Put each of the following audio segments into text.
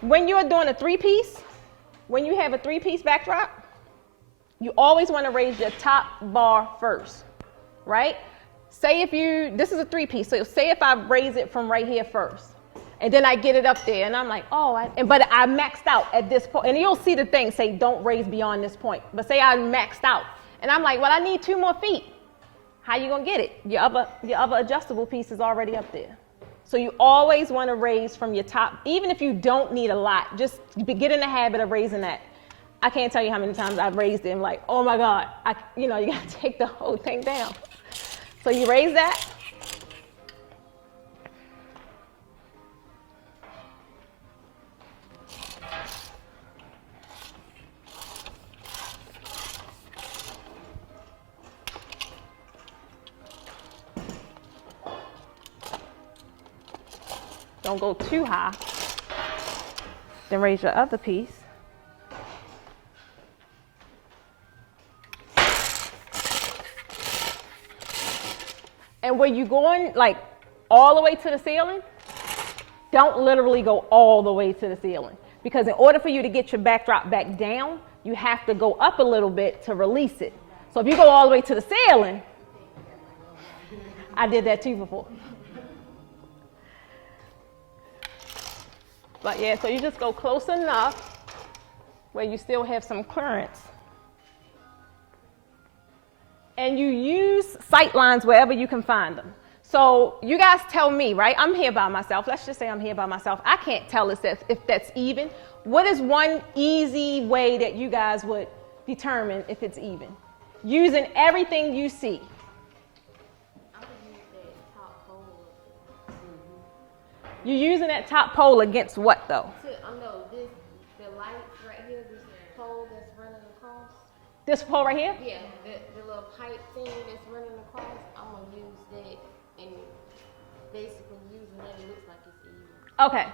when you're doing a three-piece, when you have a three-piece backdrop, you always want to raise your top bar first, right? Say if this is a three-piece, so say if I raise it from right here first, and then I get it up there, and I'm like, oh, but I maxed out at this point, and you'll see the thing say don't raise beyond this point, but say I maxed out, and I'm like, well, I need 2 more feet. How you gonna get it? Your other adjustable piece is already up there. So you always want to raise from your top, even if you don't need a lot, just get in the habit of raising that. I can't tell you how many times I've raised it and like, oh my God, you gotta take the whole thing down. So you raise that. Don't go too high. Then raise your other piece. And when you're going like all the way to the ceiling, don't literally go all the way to the ceiling. Because in order for you to get your backdrop back down, you have to go up a little bit to release it. So if you go all the way to the ceiling, I did that too before. But yeah, so you just go close enough where you still have some clearance. And you use sight lines wherever you can find them. So you guys tell me, right? I'm here by myself. Let's just say I'm here by myself. I can't tell if that's even. What is one easy way that you guys would determine if it's even? Using everything you see. You're using that top pole against what, though? The lights right here, this pole that's running across. This pole right here? Yeah, the little pipe thing that's running across. I'm going to use that, and basically using that, it looks like it's even. Okay,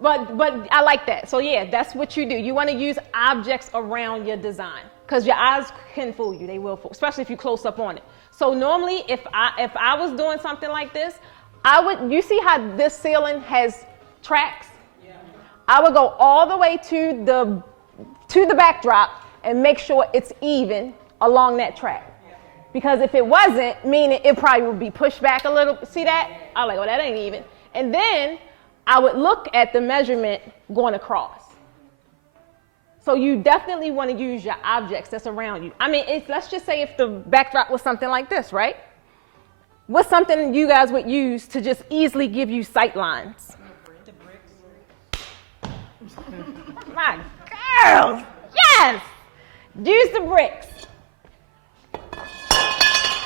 but I like that. So yeah, that's what you do. You want to use objects around your design because your eyes can fool you. They will fool, especially if you close up on it. So normally, if I was doing something like this, you see how this ceiling has tracks? Yeah. I would go all the way to the backdrop and make sure it's even along that track. Yeah. Because if it wasn't, meaning it probably would be pushed back a little. See that? I'm like, oh, that ain't even. And then I would look at the measurement going across. So you definitely want to use your objects that's around you. I mean, let's just say if the backdrop was something like this, right? What's something you guys would use to just easily give you sight lines? The bricks. My girls, yes! Use the bricks.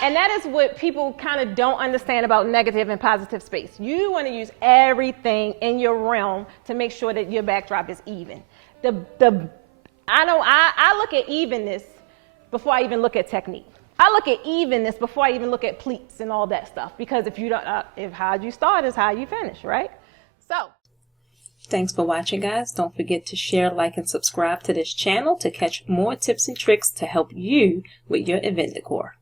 And that is what people kind of don't understand about negative and positive space. You want to use everything in your realm to make sure that your backdrop is even. I look at evenness before I even look at technique. I look at evenness before I even look at pleats and all that stuff, because if you don't, if how you start is how you finish, right? So. Thanks for watching, guys. Don't forget to share, like, and subscribe to this channel to catch more tips and tricks to help you with your event decor.